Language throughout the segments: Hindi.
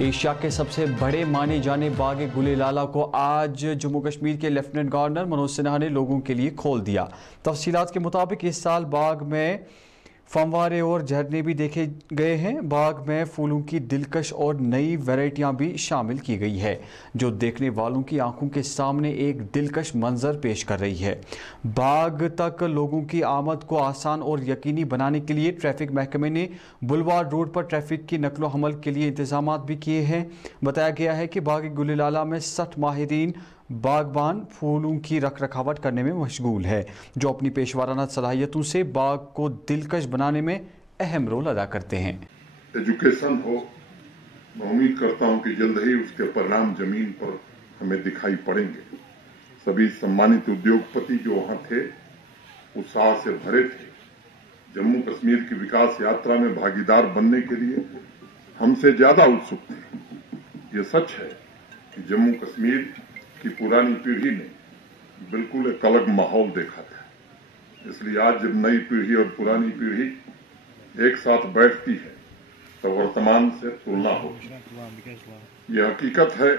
एशिया के सबसे बड़े माने जाने बाग गुलेलाला को आज जम्मू कश्मीर के लेफ्टिनेंट गवर्नर मनोज सिन्हा ने लोगों के लिए खोल दिया। तफसीलात के मुताबिक इस साल बाग में फंवारे और झरने भी देखे गए हैं। बाग में फूलों की दिलकश और नई वैरायटियां भी शामिल की गई है, जो देखने वालों की आंखों के सामने एक दिलकश मंजर पेश कर रही है। बाग तक लोगों की आमद को आसान और यकीनी बनाने के लिए ट्रैफिक महकमे ने बुलवार्ड रोड पर ट्रैफिक की नकलो हमल के लिए इंतजाम भी किए हैं। बताया गया है कि बाग गुलेलाला में 60 माहिरीन बागबान फूलों की रख रखावट करने में मशगूल है, जो अपनी पेशवाराना सलाहियतों से बाग को दिलकश बनाने में अहम रोल अदा करते हैं। एजुकेशन हो, मैं उम्मीद करता हूं कि जल्द ही उसके परिणाम जमीन पर हमें दिखाई पड़ेंगे। सभी सम्मानित उद्योगपति जो वहां थे उत्साह से भरे थे। जम्मू कश्मीर की विकास यात्रा में भागीदार बनने के लिए हमसे ज्यादा उत्सुक थे। ये सच है कि जम्मू कश्मीर की पुरानी पीढ़ी ने बिल्कुल एक अलग माहौल देखा था। इसलिए आज जब नई पीढ़ी और पुरानी पीढ़ी एक साथ बैठती है तो वर्तमान से तुलना होती है। यह हकीकत है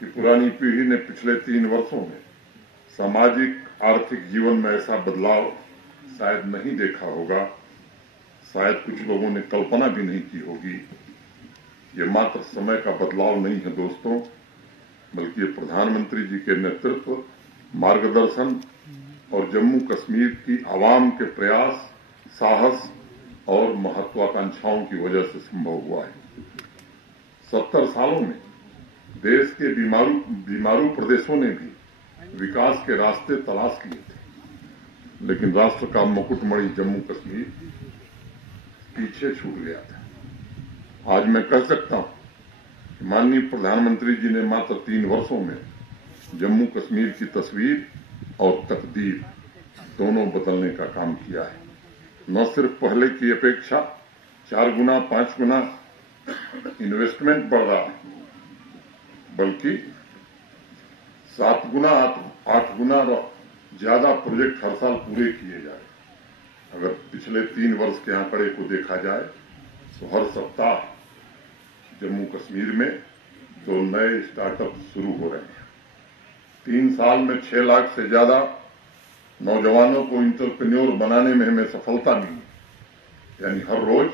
कि पुरानी पीढ़ी ने पिछले 3 वर्षों में सामाजिक आर्थिक जीवन में ऐसा बदलाव शायद नहीं देखा होगा, शायद कुछ लोगों ने कल्पना भी नहीं की होगी। ये मात्र समय का बदलाव नहीं है दोस्तों, बल्कि ये प्रधानमंत्री जी के नेतृत्व, मार्गदर्शन और जम्मू कश्मीर की आवाम के प्रयास, साहस और महत्वाकांक्षाओं की वजह से संभव हुआ है। 70 सालों में देश के बीमारू प्रदेशों ने भी विकास के रास्ते तलाश किए थे, लेकिन राष्ट्र का मुकुटमणि जम्मू कश्मीर पीछे छूट गया था। आज मैं कह सकता हूं, माननीय प्रधानमंत्री जी ने मात्र 3 वर्षों में जम्मू कश्मीर की तस्वीर और तकदीर दोनों बदलने का काम किया है। न सिर्फ पहले की अपेक्षा 4 गुना 5 गुना इन्वेस्टमेंट बढ़ रहा है, बल्कि 7 गुना 8 गुना ज्यादा प्रोजेक्ट हर साल पूरे किए जा रहे। अगर पिछले 3 वर्ष के आंकड़े को देखा जाए तो हर सप्ताह जम्मू कश्मीर में 2 नए स्टार्टअप शुरू हो रहे हैं। 3 साल में 6 लाख से ज्यादा नौजवानों को इंटरप्रेन्योर बनाने में हमें सफलता मिली। यानी हर रोज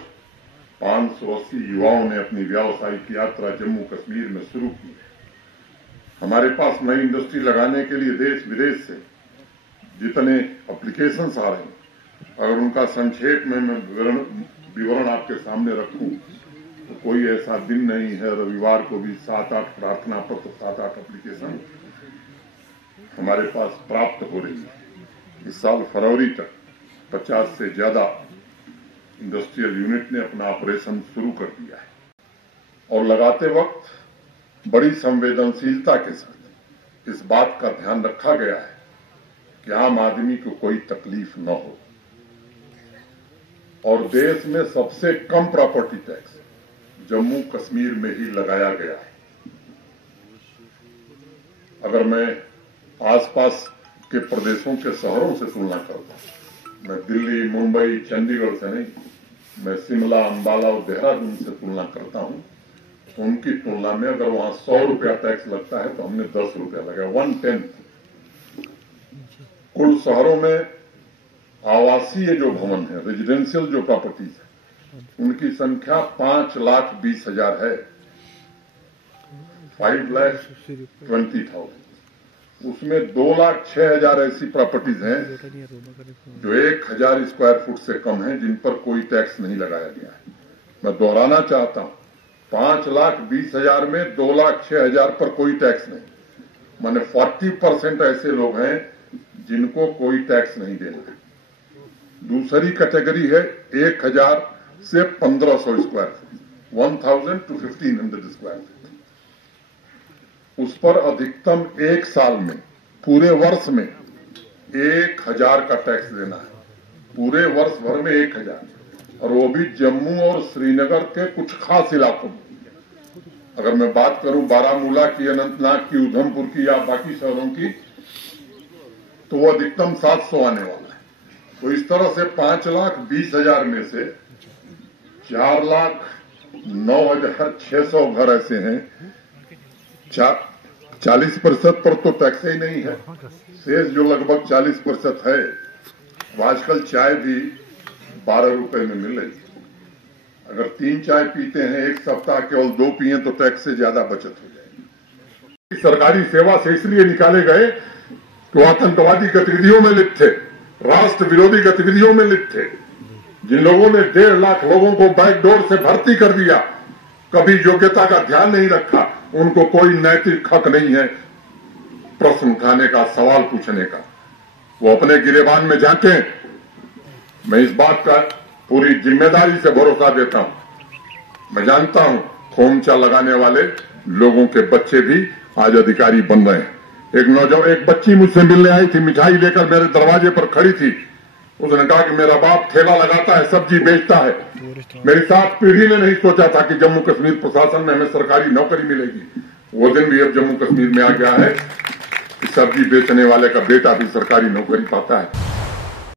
580 युवाओं ने अपनी व्यावसायिक यात्रा जम्मू कश्मीर में शुरू की है। हमारे पास नई इंडस्ट्री लगाने के लिए देश विदेश से जितने एप्लीकेशंस आ रहे हैं, अगर उनका संक्षेप में मैं विवरण आपके सामने रखूं तो कोई ऐसा दिन नहीं है रविवार को भी 7-8 प्रार्थना पत्र, 7-8 एप्लीकेशन हमारे पास प्राप्त हो रही है। इस साल फरवरी तक 50 से ज्यादा इंडस्ट्रियल यूनिट ने अपना ऑपरेशन शुरू कर दिया है और लगाते वक्त बड़ी संवेदनशीलता के साथ इस बात का ध्यान रखा गया है कि आम आदमी को कोई तकलीफ न हो। और देश में सबसे कम प्रॉपर्टी टैक्स जम्मू कश्मीर में ही लगाया गया है। अगर मैं आसपास के प्रदेशों के शहरों से तुलना करता हूं, मैं दिल्ली, मुंबई, चंडीगढ़ से नहीं, मैं शिमला, अंबाला और देहरादून से तुलना करता हूं, तो उनकी तुलना में अगर वहां 100 रुपया टैक्स लगता है तो हमने 10 रुपया लगाया, 1/10। कुल शहरों में आवासीय जो भवन है, रेजिडेंशियल जो प्रॉपर्टीज है, उनकी संख्या 5,20,000 है, 5,20,000। उसमें 2,06,000 ऐसी प्रॉपर्टीज हैं जो 1,000 स्क्वायर फुट से कम हैं, जिन पर कोई टैक्स नहीं लगाया गया है। मैं दोहराना चाहता हूं, 5,20,000 में 2,06,000 पर कोई टैक्स नहीं, माने 40% ऐसे लोग हैं जिनको कोई टैक्स नहीं देना है। दूसरी कैटेगरी है 1,000 से 1,500 square foot, 1,000 to 1,500 square foot. उस पर अधिकतम एक साल में, पूरे वर्ष में 1,000 का टैक्स देना है, पूरे वर्ष भर में 1,000, और वो भी जम्मू और श्रीनगर के कुछ खास इलाकों में। अगर मैं बात करूं बारामूला की, अनंतनाग की, उधमपुर की या बाकी शहरों की, तो वो अधिकतम 700 आने वाला है। तो इस तरह से 5,20,000 में से 4,00,000 9,600 घर ऐसे हैं 40% पर तो टैक्स ही नहीं है। शेष जो लगभग 40% है, तो आजकल चाय भी 12 रुपए में मिल रही है। अगर 3 चाय पीते हैं एक सप्ताह, केवल 2 पिए तो टैक्स से ज्यादा बचत हो जाएगी। सरकारी सेवा से इसलिए निकाले गए कि वो आतंकवादी गतिविधियों में लिप्त थे, राष्ट्र विरोधी गतिविधियों में लिप्त थे। जिन लोगों ने 1.5 लाख लोगों को बैकडोर से भर्ती कर दिया, कभी योग्यता का ध्यान नहीं रखा, उनको कोई नैतिक हक नहीं है प्रश्न उठाने का, सवाल पूछने का। वो अपने गिरेबान में झांके। मैं इस बात का पूरी जिम्मेदारी से भरोसा देता हूं। मैं जानता हूं खोमचा लगाने वाले लोगों के बच्चे भी आज अधिकारी बन रहे हैं। एक बच्ची मुझसे मिलने आई थी, मिठाई लेकर मेरे दरवाजे पर खड़ी थी। उसने कहा कि मेरा बाप ठेला लगाता है, सब्जी बेचता है। मेरी 7 पीढ़ी ने नहीं सोचा था कि जम्मू कश्मीर प्रशासन में हमें सरकारी नौकरी मिलेगी। वो दिन भी अब जम्मू कश्मीर में आ गया है कि सब्जी बेचने वाले का बेटा भी सरकारी नौकरी पाता है।